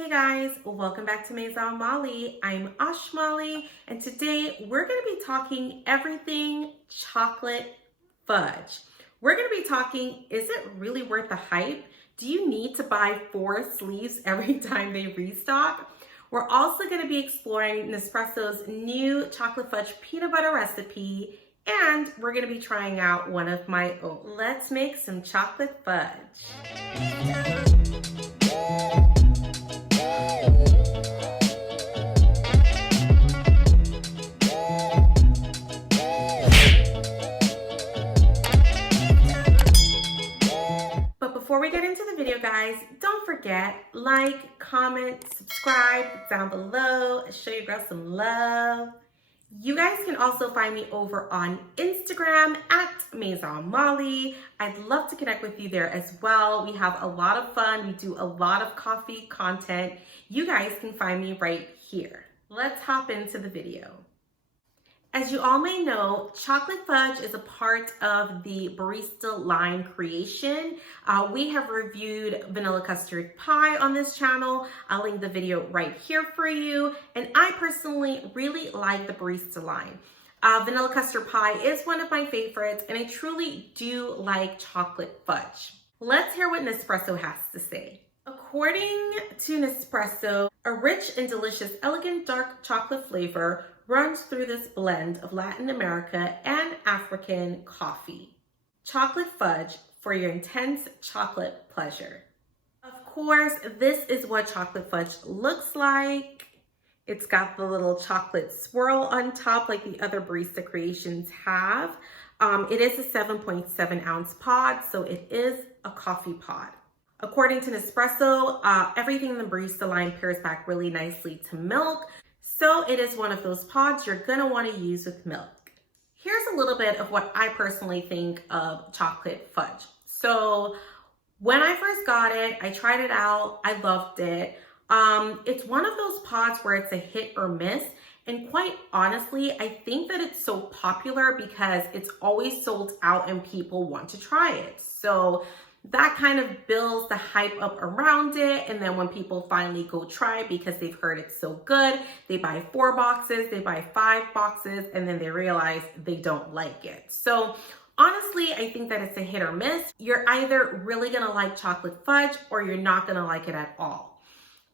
Hey guys, welcome back to Maison Malli. I'm Malli, and today we're going to be talking everything chocolate fudge. We're going to be talking, is it really worth the hype? Do you need to buy 4 sleeves every time they restock? We're also going to be exploring Nespresso's new chocolate fudge peanut butter recipe, and we're going to be trying out one of my own. Let's make some chocolate fudge. Before we get into the video, guys, don't forget, like, comment, subscribe down below, show your girl some love. You guys can also find me over on Instagram at Maison Malli. I'd love to connect with you there as well. We have a lot of fun. We do a lot of coffee content. You guys can find me right here. Let's hop into the video. As you all may know, chocolate fudge is a part of the barista line creation. We have reviewed vanilla custard pie on this channel. I'll link the video right here for you. And I personally really like the barista line. Vanilla custard pie is one of my favorites, and I truly do like chocolate fudge. Let's hear what Nespresso has to say. According to Nespresso, a rich and delicious, elegant dark chocolate flavor runs through this blend of Latin America and African coffee. Chocolate fudge for your intense chocolate pleasure. Of course, this is what chocolate fudge looks like. It's got the little chocolate swirl on top like the other barista creations have. It is a 7.7 ounce pod, so it is a coffee pod. According to Nespresso, everything in the barista line pairs back really nicely to milk. So it is one of those pods you're gonna wanna use with milk. Here's a little bit of what I personally think of chocolate fudge. So when I first got it, I tried it out, I loved it. It's one of those pods where it's a hit or miss. And quite honestly, I think that it's so popular because it's always sold out and people want to try it. So that kind of builds the hype up around it. And then when people finally go try it because they've heard it's so good, they buy 4 boxes, they buy 5 boxes, and then they realize they don't like it. So honestly, I think that it's a hit or miss. You're either really gonna like chocolate fudge or you're not gonna like it at all.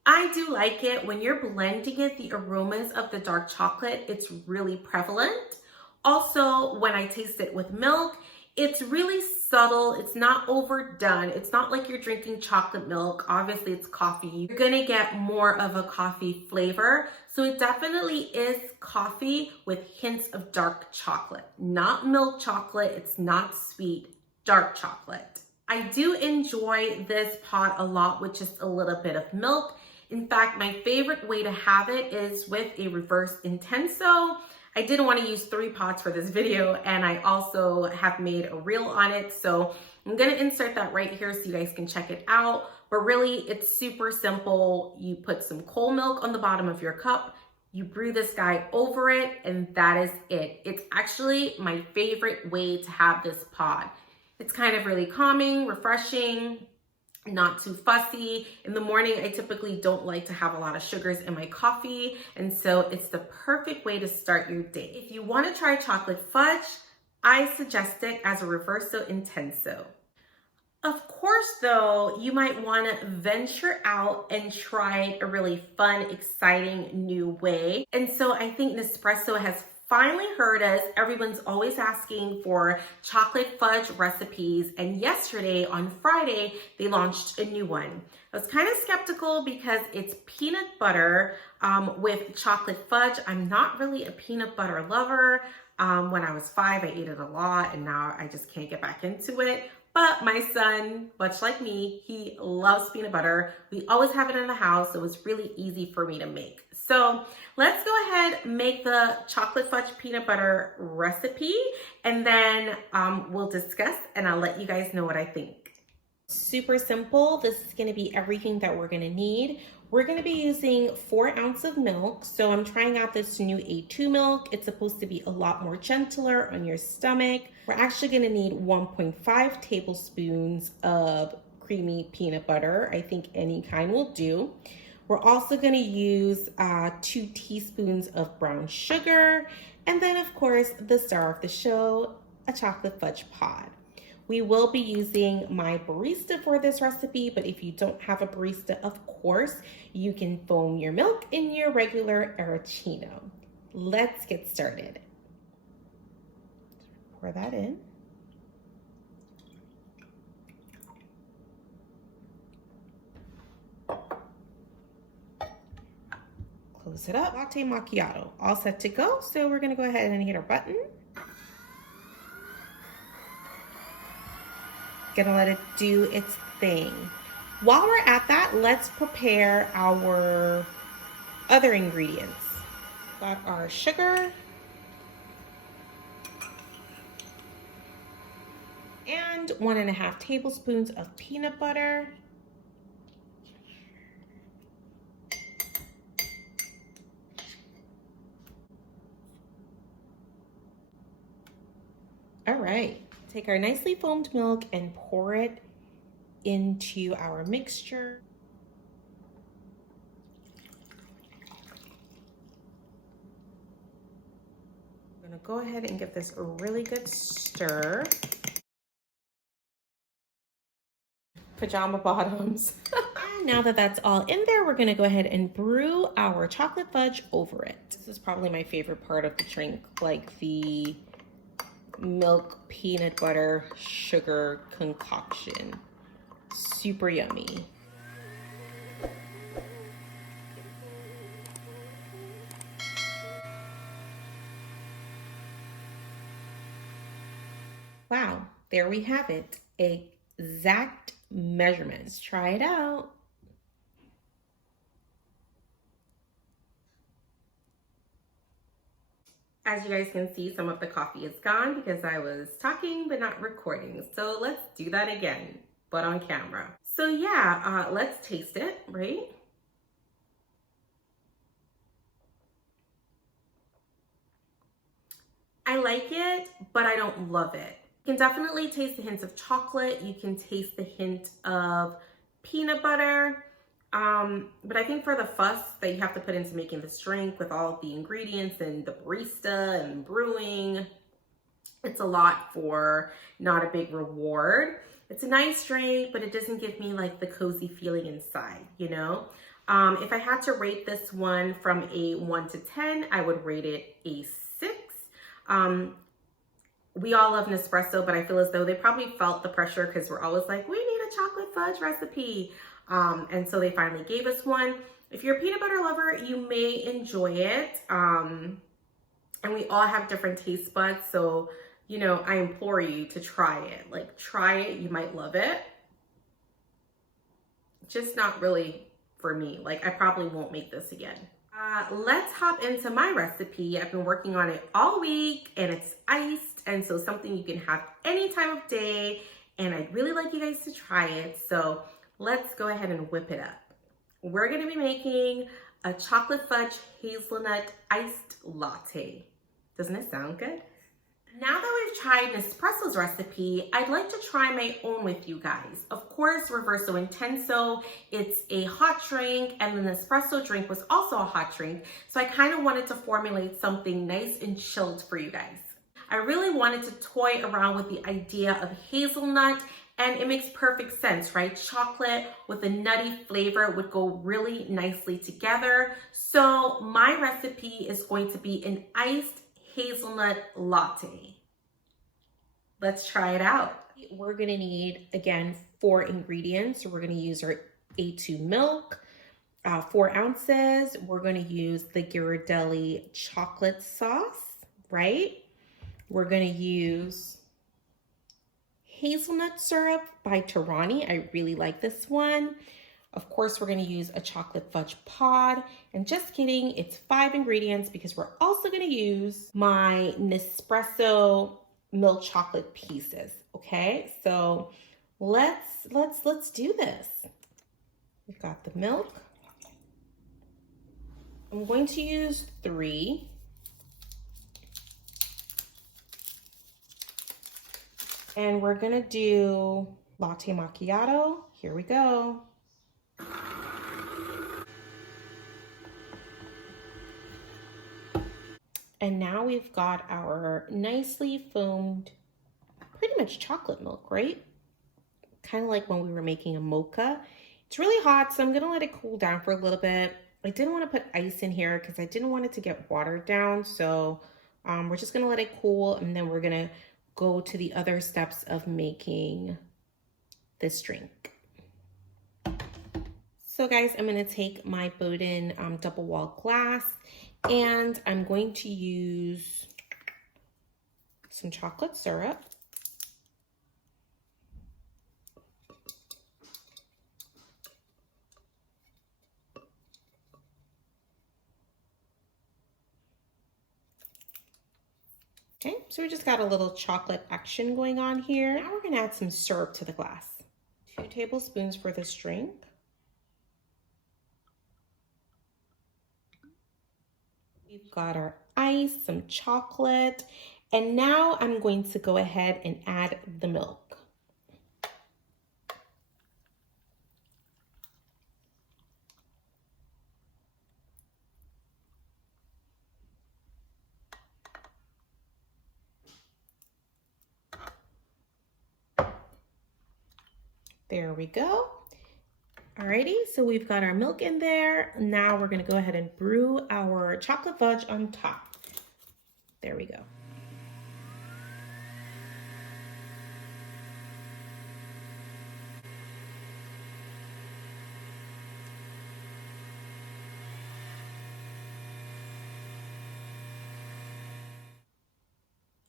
I do like it. When you're blending it, the aromas of the dark chocolate, it's really prevalent. Also, when I taste it with milk, it's really subtle. It's not overdone. It's not like you're drinking chocolate milk. Obviously, it's coffee. You're gonna get more of a coffee flavor. So it definitely is coffee with hints of dark chocolate. Not milk chocolate. It's not sweet, dark chocolate. I do enjoy this pod a lot with just a little bit of milk. In fact, my favorite way to have it is with a Reverso Intenso. I didn't want to use 3 pods for this video, and I also have made a reel on it. So I'm going to insert that right here so you guys can check it out. But really, it's super simple. You put some cold milk on the bottom of your cup, you brew this guy over it, and that is it. It's actually my favorite way to have this pod. It's kind of really calming, refreshing, not too fussy. In the morning, I typically don't like to have a lot of sugars in my coffee, and so it's the perfect way to start your day. If you want to try chocolate fudge, I suggest it as a Reverso Intenso. Of course, though, you might want to venture out and try it a really fun, exciting new way. And so I think Nespresso has finally heard us. Everyone's always asking for chocolate fudge recipes, and yesterday on Friday they launched a new one. I was kind of skeptical because it's peanut butter with chocolate fudge. I'm not really a peanut butter lover. When I was 5, I ate it a lot, and now I just can't get back into it. But my son, much like me, he loves peanut butter. We always have it in the house, so it was really easy for me to make. So let's go ahead, make the chocolate fudge peanut butter recipe, and then we'll discuss, and I'll let you guys know what I think. Super simple. This is gonna be everything that we're gonna need. We're gonna be using 4 ounces of milk. So I'm trying out this new A2 milk. It's supposed to be a lot more gentler on your stomach. We're actually gonna need 1.5 tablespoons of creamy peanut butter. I think any kind will do. We're also gonna use 2 teaspoons of brown sugar, and then of course, the star of the show, a chocolate fudge pod. We will be using my barista for this recipe, but if you don't have a barista, of course, you can foam your milk in your regular Arancino. Let's get started. Pour that in. Close it up. Latte macchiato, all set to go. So we're gonna go ahead and hit our button. Gonna let it do its thing. While we're at that, let's prepare our other ingredients. Got our sugar and 1.5 tablespoons of peanut butter. All right, take our nicely foamed milk and pour it into our mixture. I'm gonna go ahead and give this a really good stir. Pajama bottoms. Now that that's all in there, we're gonna go ahead and brew our chocolate fudge over it. This is probably my favorite part of the drink, like the milk, peanut butter, sugar concoction. Super yummy. Wow, there we have it. Exact measurements. Try it out. As you guys can see, some of the coffee is gone because I was talking but not recording. So let's do that again, but on camera. So yeah, let's taste it, right? I like it, but I don't love it. You can definitely taste the hints of chocolate. You can taste the hint of peanut butter. But I think for the fuss that you have to put into making this drink with all of the ingredients and the barista and brewing, it's a lot for not a big reward. It's a nice drink, but it doesn't give me like the cozy feeling inside, you know? If I had to rate this one from a 1 to 10, I would rate it a 6. We all love Nespresso, but I feel as though they probably felt the pressure because we're always like, we need a chocolate fudge recipe. And so they finally gave us one. If you're a peanut butter lover, you may enjoy it. And we all have different taste buds. So, you know, I implore you to try it. Like, try it. You might love it. Just not really for me. Like, I probably won't make this again. Let's hop into my recipe. I've been working on it all week and it's iced. And so something you can have any time of day. And I'd really like you guys to try it. So let's go ahead and whip it up. We're gonna be making a chocolate fudge hazelnut iced latte. Doesn't it sound good? Now that we've tried Nespresso's recipe, I'd like to try my own with you guys. Of course, Reverso Intenso, it's a hot drink, and the Nespresso drink was also a hot drink. So I kind of wanted to formulate something nice and chilled for you guys. I really wanted to toy around with the idea of hazelnut, and it makes perfect sense, right? Chocolate with a nutty flavor would go really nicely together. So my recipe is going to be an iced hazelnut latte. Let's try it out. We're gonna need, again, 4 ingredients. So we're gonna use our A2 milk, 4 ounces. We're gonna use the Ghirardelli chocolate sauce, right? We're gonna use hazelnut syrup by Torani. I really like this one. Of course, we're gonna use a chocolate fudge pod. And just kidding, it's 5 ingredients because we're also gonna use my Nespresso milk chocolate pieces, okay? So let's do this. We've got the milk. I'm going to use 3. And we're gonna do latte macchiato. Here we go. And now we've got our nicely foamed, pretty much chocolate milk, right? Kind of like when we were making a mocha. It's really hot, so I'm gonna let it cool down for a little bit. I didn't want to put ice in here because I didn't want it to get watered down. So we're just gonna let it cool, and then we're gonna go to the other steps of making this drink. So guys, I'm gonna take my Bowden double wall glass, and I'm going to use some chocolate syrup. Okay, so we just got a little chocolate action going on here. Now we're gonna add some syrup to the glass. 2 tablespoons for this drink. We've got our ice, some chocolate, and now I'm going to go ahead and add the milk. There we go. Alrighty, so we've got our milk in there. Now we're gonna go ahead and brew our chocolate fudge on top. There we go.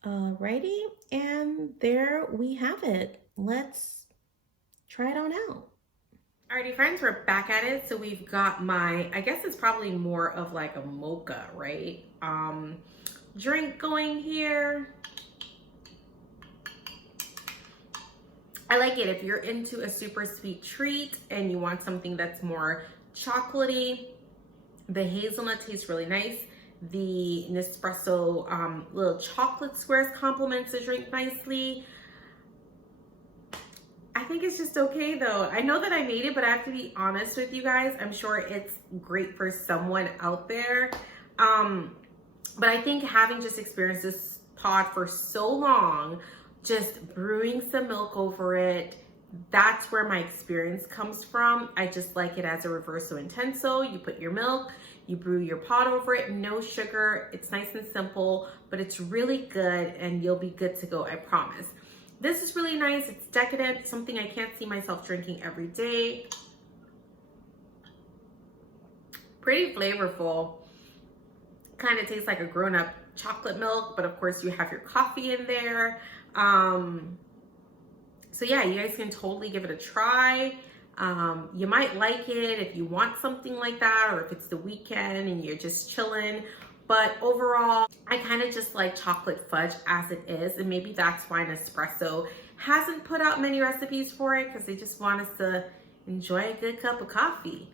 Alrighty, and there we have it. Let's try it on out. Alrighty friends, we're back at it. So we've got my, I guess it's probably more of like a mocha, right? Drink going here. I like it if you're into a super sweet treat and you want something that's more chocolatey. The hazelnut tastes really nice. The Nespresso little chocolate squares complements the drink nicely. I think it's just okay though. I know that I made it, but I have to be honest with you guys. I'm sure it's great for someone out there. But I think having just experienced this pod for so long, just brewing some milk over it, that's where my experience comes from. I just like it as a Reverso Intenso. You put your milk, you brew your pod over it, no sugar. It's nice and simple, but it's really good and you'll be good to go, I promise. This is really nice. It's decadent, something I can't see myself drinking every day. Pretty flavorful. Kind of tastes like a grown-up chocolate milk, but of course you have your coffee in there. So yeah, you guys can totally give it a try. You might like it if you want something like that, or if it's the weekend and you're just chilling. But overall, I kind of just like chocolate fudge as it is. And maybe that's why Nespresso hasn't put out many recipes for it, because they just want us to enjoy a good cup of coffee.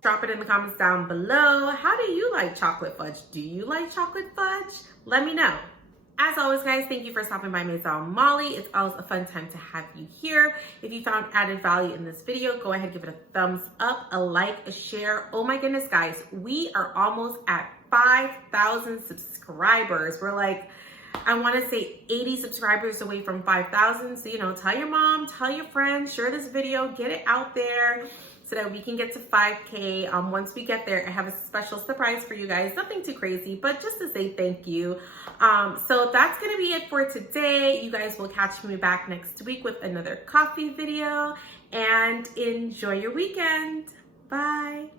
Drop it in the comments down below. How do you like chocolate fudge? Do you like chocolate fudge? Let me know. As always, guys, thank you for stopping by Maison Malli. It's always a fun time to have you here. If you found added value in this video, go ahead, give it a thumbs up, a like, a share. Oh my goodness, guys, we are almost at 5,000 subscribers. We're like, I want to say 80 subscribers away from 5,000. So, you know, tell your mom, tell your friends, share this video, get it out there so that we can get to 5K. Once we get there, I have a special surprise for you guys. Nothing too crazy, but just to say thank you. So that's going to be it for today. You guys will catch me back next week with another coffee video, and enjoy your weekend. Bye.